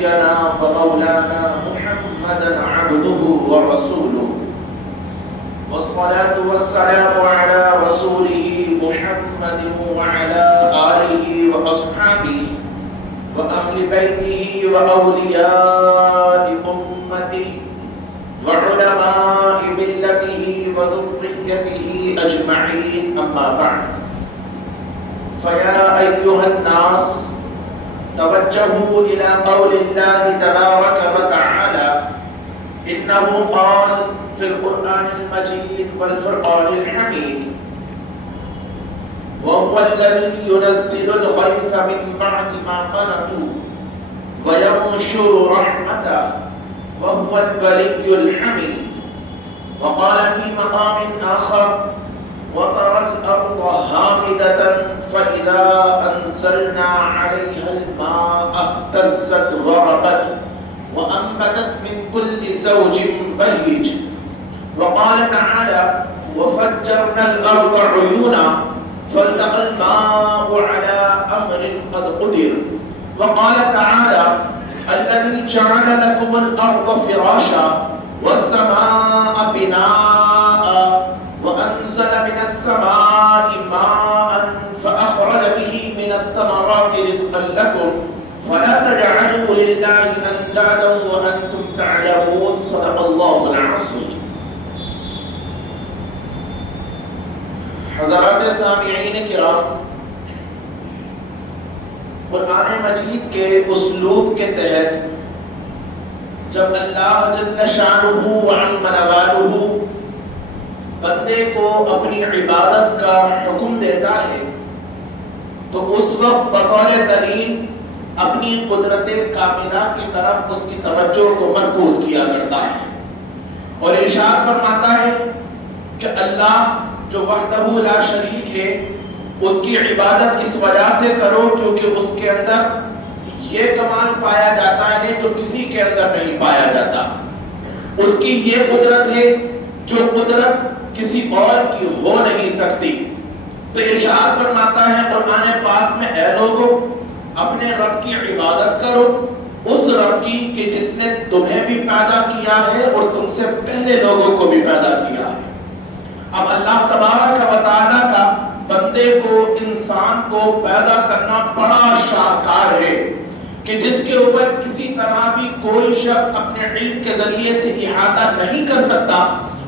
نبينا ومولانا محمدا عبده ورسوله والصلاة والسلام على رسوله محمد وعلى آله وأصحابه وأهل بيته وأولياء أمته وعلماء ملته وذريته أجمعين أما بعد فيا أيها الناس توجهوا إلى قول الله تبارك وتعالى إنه قال في القرآن المجيد والفرقان الحميد وهو الذي ينزل الغيث من بعد ما قنطوا وينشر رحمته وهو الولي الحميد. وقال في مقام آخر وترى الأرض هامدة فإذا أنزلنا عليها الماء اهتزت وربت وأنبتت من كل زوج بهيج. وقال تعالى وفجرنا الأرض عيونا فالتقى الماء على أمر قد قدر. وقال تعالى الذي جعل لكم الأرض فراشا والسماء بناء وأنزل من السماء ماء فأخرج به من الثمرات رزقا لكم فلا تجعلوا لله أندادا وأنتم تعلمون. صدق الله العظيم. حضرات سامعین کرام، قرآن مجید کے اسلوب کے تحت جب اللہ جل شانہ وعظم نوالہ بندے کو اپنی عبادت کا حکم دیتا ہے تو اس وقت بطور دلیل اپنی قدرت کاملہ کی طرف اس کی توجہ کو مرکوز کیا کرتا ہے اور ارشاد فرماتا ہے کہ اللہ جو وحدہ لا شریک ہے اس کی عبادت اس وجہ سے کرو کیونکہ اس کے اندر یہ کمال پایا جاتا ہے جو کسی کے اندر نہیں پایا جاتا. اس کی یہ قدرت ہے جو قدرت کسی اور کی ہو نہیں سکتی. تو ارشاد فرماتا ہے قرآن پاک میں اے لوگو اپنے رب کی عبادت کرو، اس رب کی کہ جس نے تمہیں بھی پیدا کیا ہے اور تم سے پہلے لوگوں کو بھی پیدا کیا ہے. اب اللہ تبارک و تعالیٰ کا بندے کو، انسان کو پیدا کرنا بڑا شاہکار ہے کہ جس کے اوپر کسی طرح بھی کوئی شخص اپنے علم کے ذریعے سے احاطہ نہیں کر سکتا.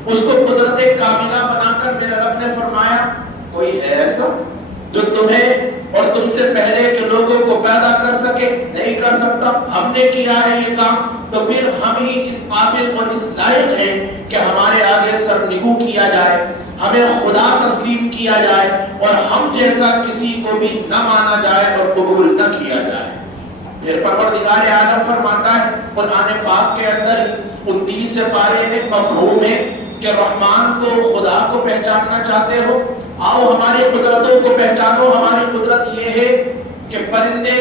اس کو قدرت کاملہ بنا کر میرے رب نے فرمایا کوئی ہے ایسا جو تمہیں اور تم سے پہلے کے لوگوں کو پیدا کر سکے؟ نہیں کر سکتا. ہم نے کیا ہے یہ کام تو پھر ہم ہی اس قابل اور اس لائق ہیں کہ ہمارے آگے سر نگو کیا جائے، ہمیں خدا تسلیم کیا جائے اور ہم جیسا کسی کو بھی نہ مانا جائے اور قبول نہ کیا جائے. پھر پروردگار عالم فرماتا ہے قرآن پاک کے اندر 29 پارے میں مفہوم ہے کہ رحمان کو، خدا کو پہچاننا چاہتے ہو، آؤ ہماری قدرتوں کو پہچانو. ہماری قدرت یہ ہے کہ پرندے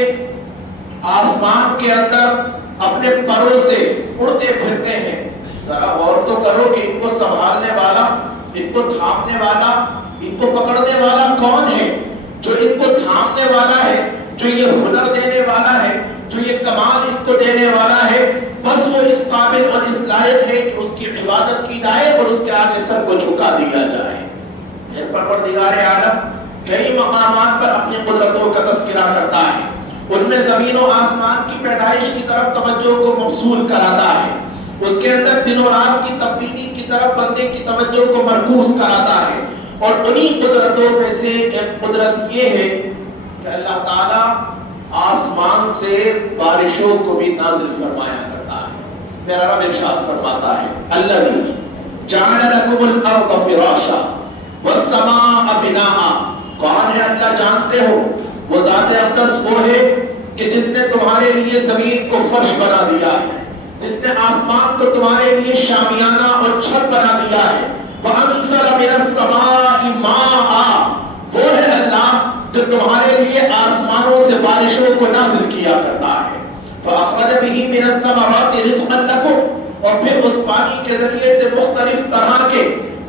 آسمان کے اندر اپنے پروں سے اڑتے پھرتے ہیں. ذرا غور تو کرو کہ ان کو سنبھالنے والا، ان کو تھامنے والا، ان کو پکڑنے والا کون ہے؟ جو ان کو تھامنے والا ہے، جو یہ ہنر دینے والا ہے، جو یہ کمال ان کو دینے والا ہے، بس وہ اس قابل اور اس لائق ہے کہ اس کی عبادت کی جائے اور اس کے آگے سر کو جھکا دیا جائے. پروردگار عالم کئی مقامات پر اپنی قدرتوں کا تذکرہ کرتا ہے. ان میں زمین و آسمان کی پیدائش کی طرف توجہ کو مبذول کراتا ہے. اس کے اندر دن و رات کی تبدیلی کی طرف بندے کی توجہ کو مرکوز کراتا ہے. اور انہی قدرتوں میں سے ایک قدرت یہ ہے کہ اللہ تعالیٰ آسمان سے بارشوں کو بھی نازل فرمایا کرتا ہے. میرا رب ارشاد فرماتا ہے الذی جعل لکم الارض فراشا والسماء بناء. کون ہے اللہ جانتے ہو؟ وہ ذات اقدس وہ ہے کہ جس نے تمہارے لیے زمین کو فرش بنا دیا ہے، جس نے آسمان کو تمہارے لیے شامیانہ اور چھت بنا دیا ہے. وَأَنزَلَ مِنَ السَّمَاءِ مَاءً. وہ ہے اللہ جو تمہارے لیے آسمانوں سے بارشوں کو نازل کیا کرتا ہے. فَأَخْرَجَ بِهِ مِنَ الثَّمَرَاتِ رِزْقًا لَكُمْ. اور پھر اس پانی کے ذریعے سے مختلف طرح کے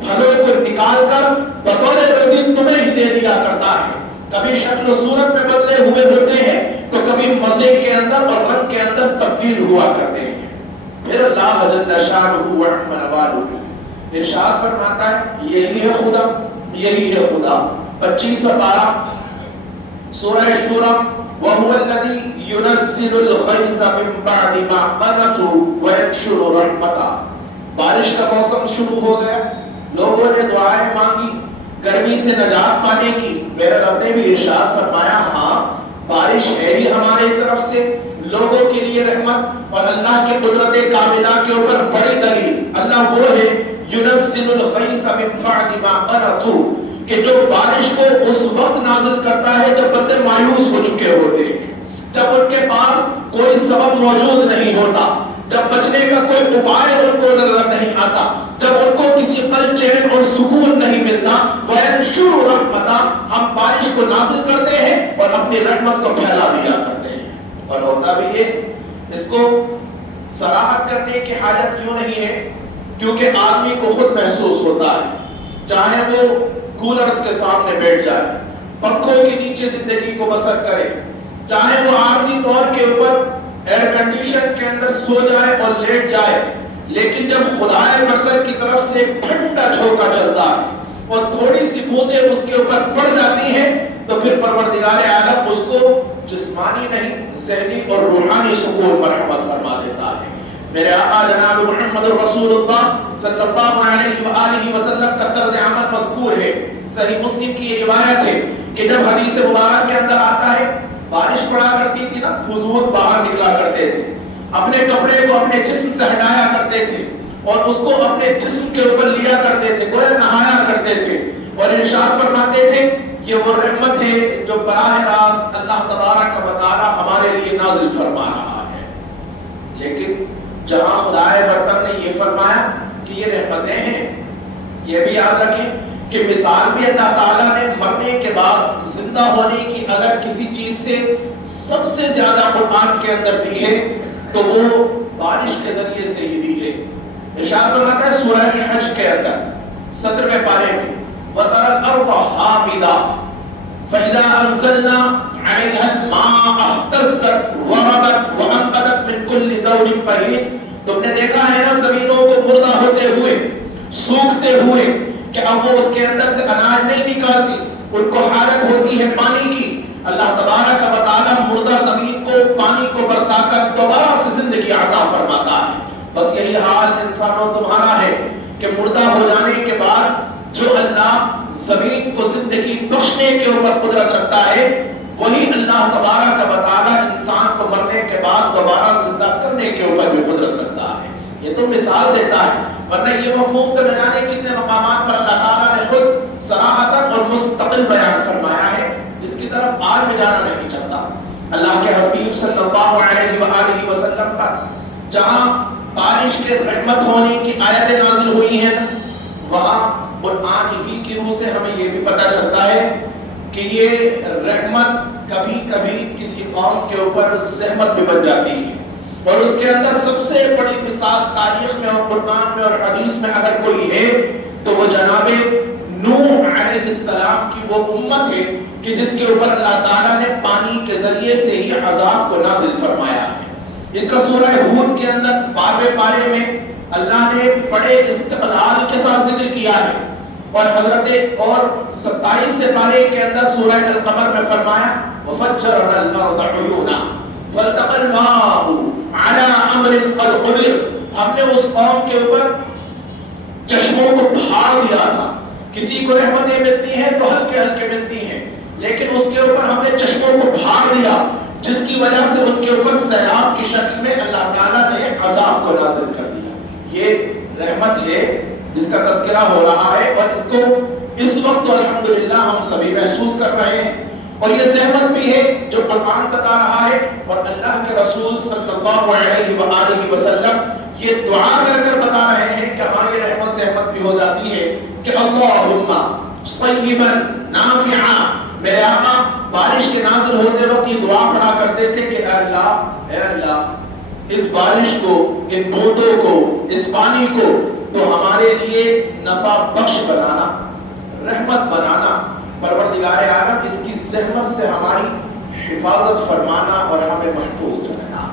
پھلوں کو نکال کر بطور رزق تمہیں ہی دے دیا کرتا ہے. کبھی شکل و صورت میں بدلے ہوئے ہوتے ہیں، تو کبھی مزے کے اندر اور رنگ کے اندر تبدیل ہوا کرتے ہیں۔ پھر اللہ جل شانہ وعظم نوالہ ارشاد فرماتا ہے یہی ہے خدا، یہی ہے خدا۔ 25واں پارہ سورہ شورى وَهُوَ الَّذِي يُنَزِّلُ الْغَيْثَ مِن بَعْدِ مَا قَنَطُوا وَيَنشُرُ رَحْمَتَهُ۔ بارش کا موسم شروع ہو گیا، لوگوں نے دعائیں مانگی گرمی سے نجات پانے کی، میرے رب نے بھی ارشاد فرمایا ہاں بارش ہے ہی ہماری طرف سے لوگوں کے لیے رحمت، اور اللہ کی قدرت کاملہ کے اوپر بڑی دلیل اللہ وہ ہے يُنَزِّلُ الْغَيْثَ مِن بَعْدِ مَا قَنَطُوا کہ جو بارش کو اس وقت نازل کرتا ہے جب بندے مایوس ہو چکے ہوتے ہیں، جب ان کے پاس کوئی سبب موجود نہیں ہوتا، جب بچنے کا کوئی اپائے ان کو نظر نہیں آتا، جب ان کو کسی قلب چین اور سکون نہیں ملتا، وَيَنشُرُ رَحْمَتَهُ ہم بارش کو نازل کرتے ہیں اور اپنی رحمت کو پھیلا دیا کرتے ہیں۔ اور ہوتا بھی یہ اس کو صراحت کرنے کی حاجت کیوں نہیں ہے، کیونکہ آدمی کو خود محسوس ہوتا ہے، چاہے وہ کولرز کے سامنے بیٹھ جائے، پنکھوں کے نیچے زندگی کو بسر کرے، چاہے وہ عارضی طور کے اوپر ایئر کنڈیشن کے اندر سو جائے اور لیٹ جائے، لیکن جب خدائے برتر کی طرف سے ایک ٹھنڈا جھونکا چلتا ہے اور تھوڑی سی بوندیں اس کے اوپر پڑ جاتی ہیں تو پھر پروردگار عالم اس کو جسمانی نہیں ذہنی اور روحانی سکون مرحمت فرما دیتا ہے۔ میرے آقا جناب محمد رسول اللہ صلی اللہ علیہ وآلہ وسلم کا طرز عمل مذکور ہے، صحیح مسلم کی یہ روایت ہے کہ جب حدیث مبارک کے اندر آتا ہے بارش پڑا کرتی تھی نا، حضور باہر نکلا کرتے تھے، اپنے کپڑے کو اپنے جسم سے ہٹایا کرتے تھے اور اس کو اپنے جسم کے اوپر لیا کرتے تھے، گویا نہایا کرتے تھے، اور ارشاد فرماتے تھے یہ وہ رحمت ہے جو براہ راست اللہ تبارک و تعالی ہمارے لیے نازل فرما رہا ہے۔ لیکن جہاں خدائے برتر نے یہ فرمایا کہ یہ رحمتیں ہیں، یہ بھی یاد رکھیں کہ مثال بھی اللہ تعالیٰ نے مرنے کے بعد زندہ ہونے کی اگر کسی چیز سے سب سے زیادہ قرآن کے اندر دی ہے تو وہ بارش کے ذریعے سے ہی دی ہے۔ ارشاد فرماتا ہے سورہ حج کے اندر 17ویں پارے میں وَتَرَى الْأَرْضَ حَامِدَةً فَإِذَا أَنزَلْنَا عَلَيْهَا الْمَاءَ اهْتَزَّتْ وَرَبَتْ وَأَنبَتَتْ مِنْ كُلِّ زَوْجٍ بَهِيجٍ۔ تم نے دیکھا ہے نا زمینوں کو مردہ ہوتے ہوئے، سوکھتے ہوئے، کہ اب وہ اس کے اندر سے اناج نہیں نکالتی، ان کو حاجت ہوتی ہے پانی کی، اللہ تبارک و تعالی مردہ زمین کو پانی کو برسا کر دوبارہ سے زندگی عطا فرماتا ہے۔ بس یہی حال انسانوں تمہارا ہے کہ مردہ ہو جانے کے بعد جو اللہ زمین کو زندگی بخشنے کے اوپر قدرت رکھتا ہے، وہی اللہ تبارک و تعالی انسان کو مرنے کے بعد دوبارہ زندہ کرنے کے اوپر بھی قدرت رکھتا ہے۔ یہ تو مثال دیتا ہے، ورنہ یہ مفہوم تو نہ جانے کتنے مقامات پر اللہ تعالیٰ نے خود صراحتاً اور مستقل بیان فرمایا ہے، جس کی طرف آج میں جانا نہیں چاہتا۔ اللہ کے حبیب صلی اللہ علیہ وآلہ وسلم کا جہاں بارش کے رحمت ہونے کی آیتیں نازل ہوئی ہیں، وہاں قرآن ہی کی روح سے ہمیں یہ بھی پتہ چلتا ہے کہ یہ رحمت کبھی کبھی کسی قوم کے اوپر زحمت بھی بن جاتی ہے، اور اس کے اندر سب سے بڑی مثال تاریخ میں اور قرآن میں اور حدیث میں اگر کوئی ہے تو وہ جناب نوح علیہ السلام کی وہ امت ہے کہ جس کے اوپر اللہ تعالیٰ نے پانی کے ذریعے سے ہی عذاب کو نازل فرمایا ہے۔ اس کا سورہ ہود کے اندر 12ویں پارے میں اللہ نے بڑے استقلال کے ساتھ ذکر کیا ہے، اور حضرت اور 27 پارے کے اندر سورہ القمر میں فرمایا وَفَجَّرْنَا الْأَرْضَ عُيُونًا فَالْتَقَى الْمَاءُ عَلَى أَمْرٍ قَدْ قُدِرَ۔ ہم نے اس قوم کے اوپر چشموں کو پھاڑ دیا تھا، کسی کو رحمتیں ملتی ہیں تو ہلکے ہلکے ملتی ہیں، لیکن اس کے اوپر ہم نے چشموں کو پھاڑ دیا، جس کی وجہ سے ان کے اوپر سیلاب کی شکل میں اللہ تعالیٰ نے عذاب کو نازل کر دیا۔ یہ رحمت ہے جس کا تذکرہ ہو رہا ہے، اور اس کو اس وقت الحمدللہ ہم سبھی محسوس کر رہے ہیں، اور یہ زحمت بھی ہے جو قرآن بتا رہا ہے، اور اللہ کے رسول صلی اللہ علیہ وآلہ وسلم یہ دعا کر کر بتا رہے ہیں کہ ہاں یہ رحمت زحمت بھی ہو جاتی ہے کہ اللہم صیبا نافعا۔ میرے آقا بارش کے نازل ہوتے وقت یہ دعا پڑھا کرتے تھے کہ اے اللہ اس بارش کو، ان بوندوں کو، اس پانی کو تو ہمارے لیے نفع بخش بنانا، رحمت بنانا۔ پروردگار عالم اس کی زحمت سے ہماری حفاظت فرمانا اور ہمیں محفوظ رکھنا.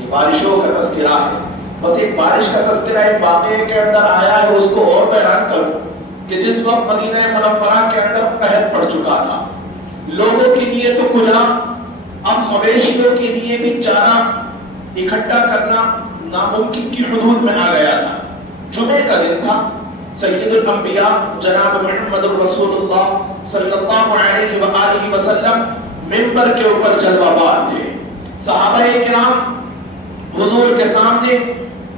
یہ بارشوں کا تذکرہ ہے. بس ایک بارش کا تذکرہ ایک واقعے کے اندر آیا ہے, اس کو اور بیان کروں کہ جس وقت مدینہ منورہ کے اندر قحط پڑ چکا تھا, لوگوں کے لیے تو کجا, اب مویشیوں کے لیے بھی چارہ اکٹھا کرنا ناممکن کی حدود میں آ گیا تھا. جمعے کا دن تھا. سید الانبیاء جناب محمد رسول اللہ صلی اللہ علیہ وآلہ وسلم منبر کے اوپر جلوہ بار تھے. صحابہ کرام حضور کے سامنے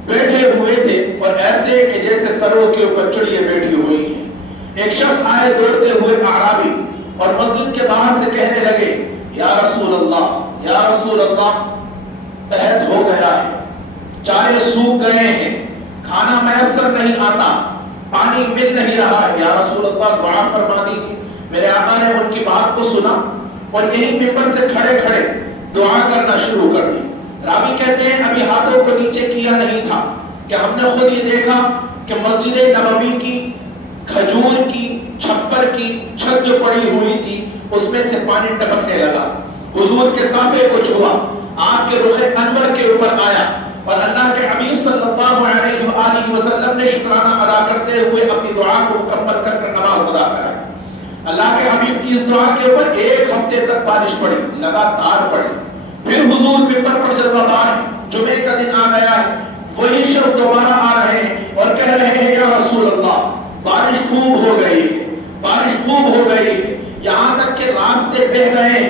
بیٹھے ہوئے تھے اور ایسے کہ جیسے سروں کے اوپر چڑیاں بیٹھی ہوئی ہیں. ایک شخص آئے دوڑتے ہوئے اعرابی اور مسجد کے باہر سے کہنے لگے, یا رسول اللہ, یا رسول اللہ, قحط ہو گیا ہے, چارے سوکھ گئے ہیں, کھانا میسر نہیں آتا, پانی مل نہیں رہا ہے, یا رسول اللہ دعا فرما دیجیے. میرے آقا نے ان کی بات کو سنا اور یہی منبر سے کھڑے کھڑے دعا کرنا شروع کر دی. راوی کہتے ہیں ابھی ہاتھوں کو نیچے کیا نہیں تھا کہ ہم نے خود یہ دیکھا کہ مسجد نبوی کی کھجور کی چھپر کی چھت جو پڑی ہوئی تھی اس میں سے پانی ٹپکنے لگا, حضور کے صافے کو چھوا, آپ کے رخ انور کے اوپر آیا اور اللہ کے حبیب صلی اللہ علیہ وآلہ وسلم نے شکرانہ ادا کرتے ہوئے اپنی دعا کو مکمل کر نماز ادا کرائی. اللہ کے حبیب کی اس دعا کے اوپر ایک ہفتے تک بارش پڑی, لگاتار پڑی. پھر حضور منبر پر جلوہ بار ہیں, جمعے کا دن آ گیا ہے, وہی شخص دوبارہ آ رہے ہیں اور کہہ رہے ہیں یا رسول اللہ بارش خوب ہو گئی ہے, بارش خوب ہو گئی ہے, یہاں تک کہ راستے بہ گئے ہیں,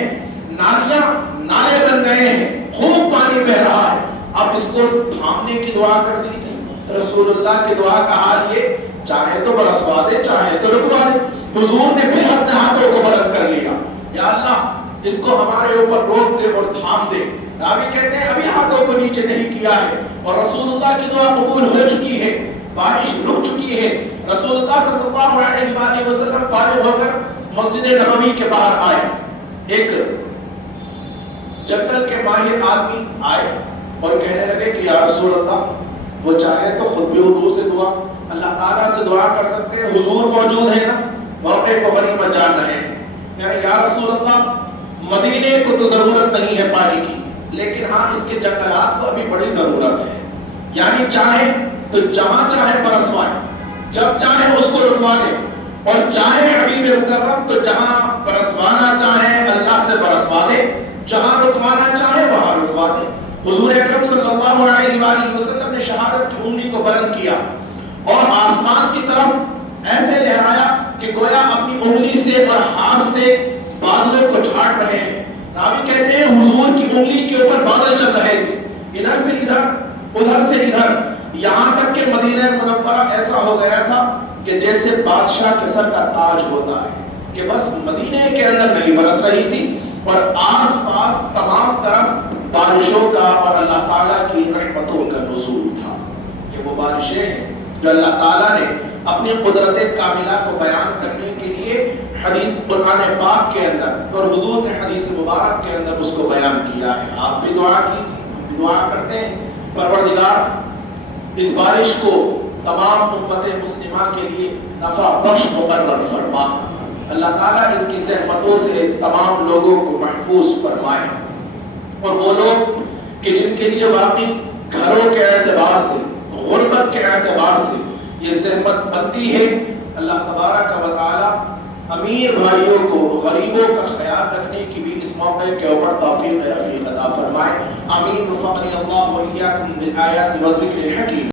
نالیاں نالے بن گئے ہیں, خوب پانی بہ رہا ہے, اب اس کو تھامنے کی دعا کر دی. رسول اللہ کی دعا کا حال یہ, چاہے تو برسوا دے چاہے تو رکوا دے. حضور نے پھر اپنے ہاتھوں کو بلند کر لیا, یا اللہ اس کو ہمارے اوپر روک دے اور تھام دے. راوی کہتے ہیں ابھی ہاتھوں کو نیچے نہیں کیا ہے اور رسول اللہ کی دعا قبول ہو چکی ہے, بارش رک چکی ہے. رسول اللہ صلی اللہ علیہ وآلہ وسلم فارغ ہو کر مسجد نبوی کے باہر آئے. ایک جنگل کے ماہر آدمی آئے اور کہنے لگے کہ یا رسول اللہ وہ چاہے تو خود بھی حضور سے دعا, اللہ تعالیٰ سے دعا کر سکتے ہیں, حضور موجود ہے نا, موقع کو غنیمت جان رہے ہیں. یعنی یا رسول اللہ مدینے کو تو ضرورت نہیں ہے پانی کی, لیکن ہاں اس کے جنگلات کو ابھی بڑی ضرورت ہے. یعنی چاہے تو جہاں چاہے برسوائے, جب چاہے اس کو رکوا دے, اور چاہے حبیب مکرم تو جہاں برسوانا چاہے اللہ سے برسوا دے, جہاں رکوانا چاہے وہاں رکوا دے. حضور اکرم صلی اللہ علیہ وآلہ وسلم نے شہادت کی انگلی کو بلند کیا اور آسمان کی طرف ایسے لہرایا کہ گویا اپنی انگلی سے اور ہاتھ سے بادلوں کو جھاڑ رہے ہیں. راوی کہتے ہیں حضور کی انگلی کے اوپر بادل چل رہے تھے, ادھر سے ادھر ادھر سے ادھر, یہاں تک کہ مدینہ منورہ ایسا ہو گیا تھا کہ جیسے بادشاہ کے سر کا تاج ہوتا ہے, کہ بس مدینہ کے اندر نہیں برس رہی تھی اور آس پاس تمام طرف بارشوں کا اور اللہ تعالیٰ کی رحمتوں کا نزول تھا. کہ وہ بارشیں ہیں جو اللہ تعالیٰ نے اپنی قدرت کاملہ کو بیان کرنے کے لیے حدیث قرآن پاک کے اندر اور حضور نے حدیث مبارک کے اندر اس کو بیان کیا ہے. آپ بھی دعا کی, ہم بھی دعا کرتے ہیں, پروردگار اس بارش کو تمام امت مسلمہ کے لیے نفع بخش مقرر فرما. اللہ تعالیٰ اس کی زحمتوں سے تمام لوگوں کو محفوظ فرمائے, اور وہ لوگ کہ جن کے لیے واقعی گھروں کے اعتبار سے, غربت کے اعتبار سے یہ زحمت بنتی ہے, اللہ تبارک و تعالیٰ امیر بھائیوں کو غریبوں کا خیال رکھنے کی بھی اس موقع کے اوپر توفیق رفیق عطا فرمائے. آمین. وفقنی اللہ و ایاکم بالآیات والذکر الحکیم.